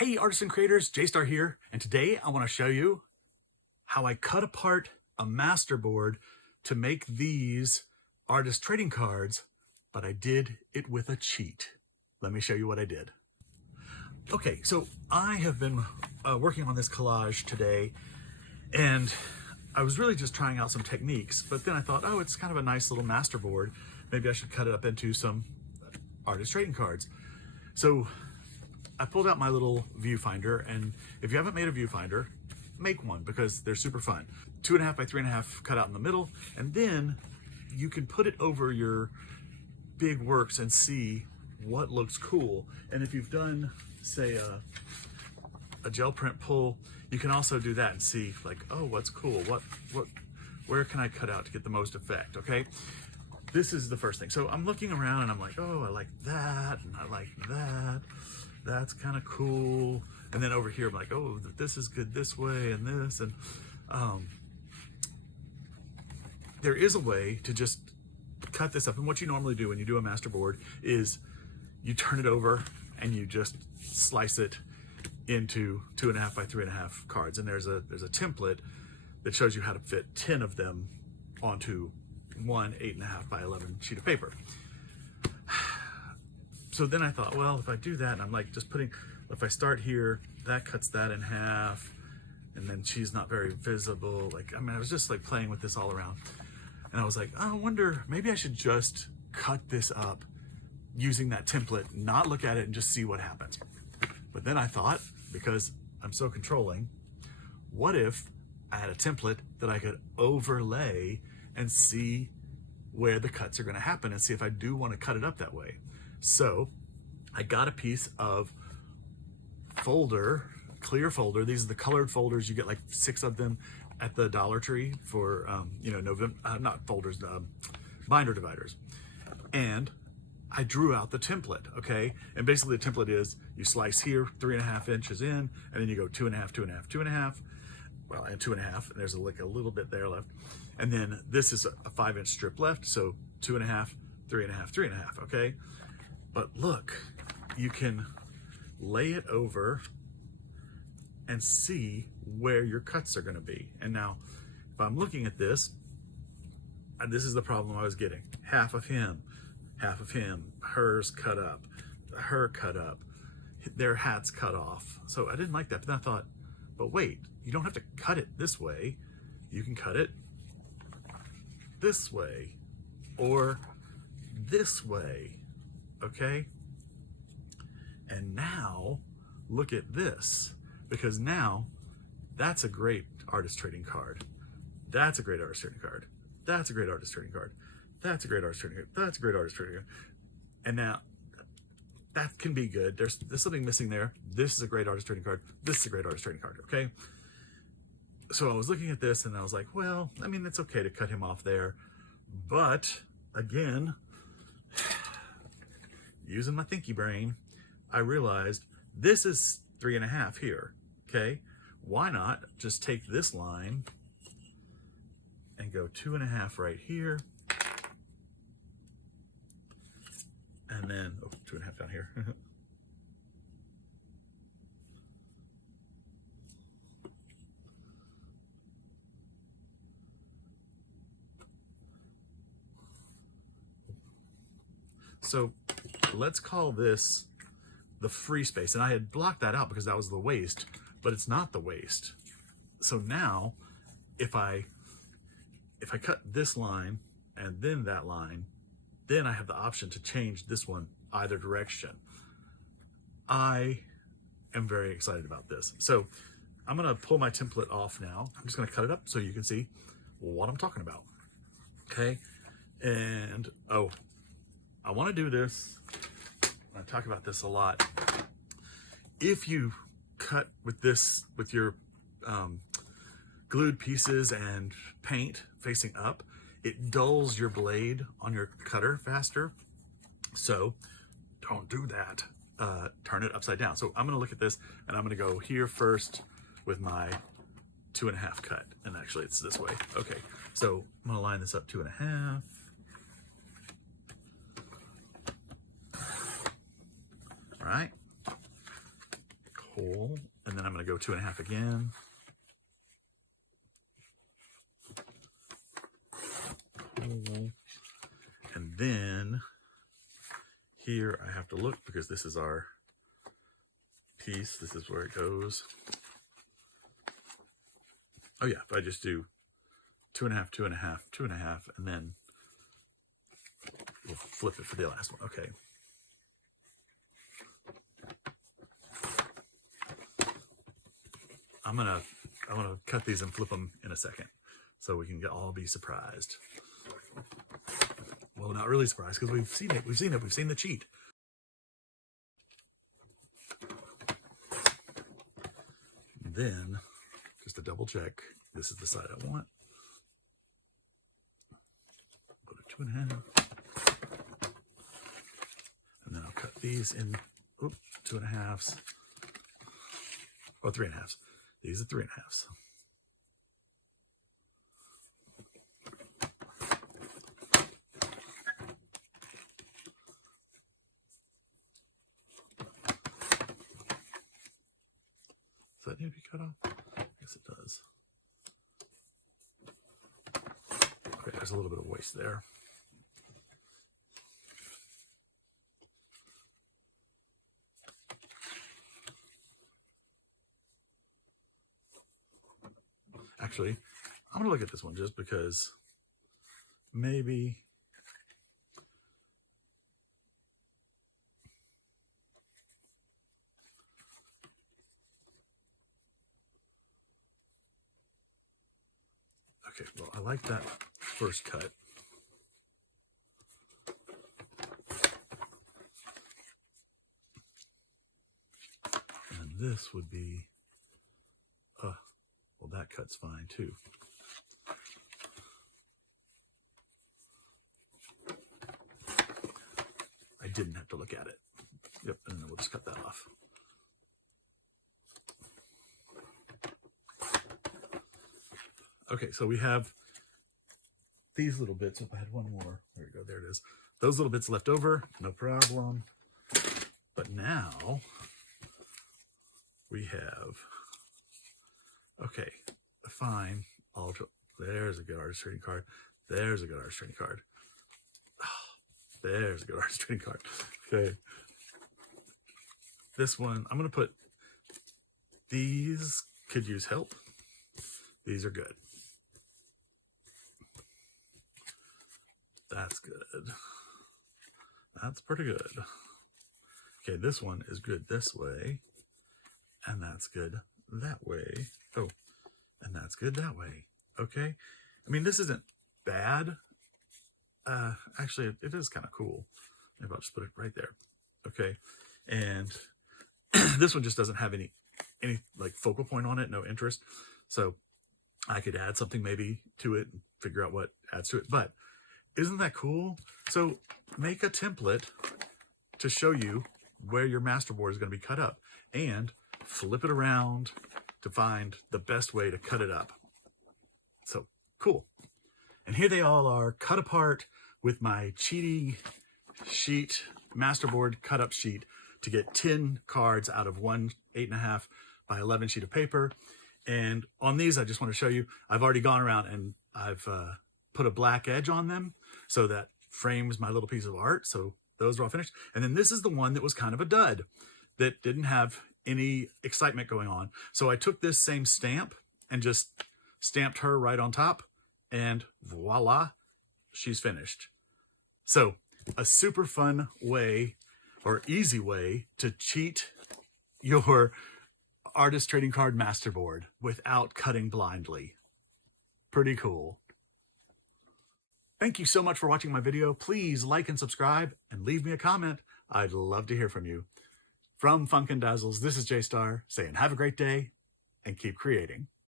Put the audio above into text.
Hey artists and creators, J-Star here, and today I want to show you how I cut apart a masterboard to make these artist trading cards, but I did it with a cheat. Let me show you what I did. Okay, so I have been working on this collage today, and I was really just trying out some techniques, but then I thought, oh, it's kind of a nice little masterboard. Maybe I should cut it up into some artist trading cards. So I pulled out my little viewfinder, and if you haven't made a viewfinder, make one because they're super fun. 2.5 by 3.5 cut out in the middle, and then you can put it over your big works and see what looks cool. And if you've done, say, a gel print pull, you can also do that and see like, oh, what's cool? Where can I cut out to get the most effect? Okay. This is the first thing. So I'm looking around and I'm like, oh, I like that, and I like that. That's kind of cool. And then over here, I'm like, oh, this is good this way and this. And there is a way to just cut this up. And what you normally do when you do a masterboard is you turn it over and you just slice it into 2.5 by 3.5 cards. And there's a template that shows you how to fit 10 of them onto one 8.5 by 11 sheet of paper. So then I thought, well, if I do that, and I'm like just putting, if I start here, that cuts that in half, and then she's not very visible. Like, I mean, I was just like playing with this all around. And I was like, oh, I wonder, maybe I should just cut this up using that template, not look at it and just see what happens. But then I thought, because I'm so controlling, what if I had a template that I could overlay and see where the cuts are gonna happen and see if I do wanna cut it up that way. So I got a piece of folder, clear folder. These are the colored folders. You get like 6 of them at the Dollar Tree for, November, not folders, binder dividers. And I drew out the template, okay? And basically the template is you slice here 3.5 inches in, and then you go 2.5, 2.5, 2.5. Well, and 2.5, and there's like a little bit there left. And then this is a 5-inch strip left. So 2.5, 3.5, 3.5, okay? But look, you can lay it over and see where your cuts are gonna be. And now, if I'm looking at this, and this is the problem I was getting. Half of him, hers cut up, her cut up, their hat's cut off. So I didn't like that, but then I thought, but wait, you don't have to cut it this way. You can cut it this way or this way. Okay, and now look at this, because now that's a great artist trading card. That's a great artist trading card. That's a great artist trading card. That's a great artist trading card. That's a great artist trading card. And now that can be good. There's something missing there. This is a great artist trading card. This is a great artist trading card. Okay. So I was looking at this and I was like, well, I mean, it's okay to cut him off there, but again, using my thinky brain, I realized this is 3.5 here, okay? Why not just take this line and go 2.5 right here, and then, 2.5 down here. So let's call this the free space. And I had blocked that out because that was the waist, but it's not the waist. So now if I cut this line and then that line, then I have the option to change this one either direction. I am very excited about this. So I'm gonna pull my template off now. I'm just gonna cut it up so you can see what I'm talking about. Okay, and I want to do this. I talk about this a lot. If you cut with this, with your glued pieces and paint facing up, it dulls your blade on your cutter faster. So don't do that. Turn it upside down. So I'm going to look at this and I'm going to go here first with my 2.5 cut. And actually it's this way. Okay. So I'm going to line this up 2.5. All right. pull, and then I'm going to go 2.5 again. And then here I have to look because this is our piece. This is where it goes. Oh yeah, if I just do 2.5, 2.5, 2.5, and then we'll flip it for the last one. Okay. I'm gonna cut these and flip them in a second so we can all be surprised. Well, not really surprised because we've seen it. We've seen the cheat. And then, just to double check, this is the side I want. Go to 2.5. And then I'll cut these in 2.5s. Or 3.5s. These are 3.5s. Does that need to be cut off? Yes, it does. Okay, there's a little bit of waste there. Actually, I'm gonna look at this one just because maybe okay, well, I like that first cut. And this would be well, that cut's fine too. I didn't have to look at it. Yep, and then we'll just cut that off. Okay, so we have these little bits. If I had one more, there we go, there it is. Those little bits left over, no problem. But now we have, okay, fine. There's a good artist trading card. There's a good artist trading card. Oh, there's a good artist trading card. Okay. This one, I'm going to put, these could use help. These are good. That's good. That's pretty good. Okay, this one is good this way. And that's good that way. Oh, and that's good that way. Okay. I mean, this isn't bad. Actually, it is kind of cool. Maybe I'll just put it right there. Okay. And this one just doesn't have any like focal point on it, no interest. So I could add something maybe to it and figure out what adds to it. But isn't that cool? So make a template to show you where your masterboard is going to be cut up and flip it around to find the best way to cut it up. So cool. And here they all are cut apart with my cheaty sheet, masterboard cut up sheet to get 10 cards out of one 8.5 by 11 sheet of paper. And on these, I just want to show you, I've already gone around and I've put a black edge on them so that frames my little piece of art. So those are all finished. And then this is the one that was kind of a dud that didn't have any excitement going on. So I took this same stamp and just stamped her right on top and voila, she's finished. So a super fun way or easy way to cheat your artist trading card masterboard without cutting blindly. Pretty cool. Thank you so much for watching my video. Please like and subscribe and leave me a comment. I'd love to hear from you. From Funkin' Dazzles, this is J-Star saying have a great day and keep creating.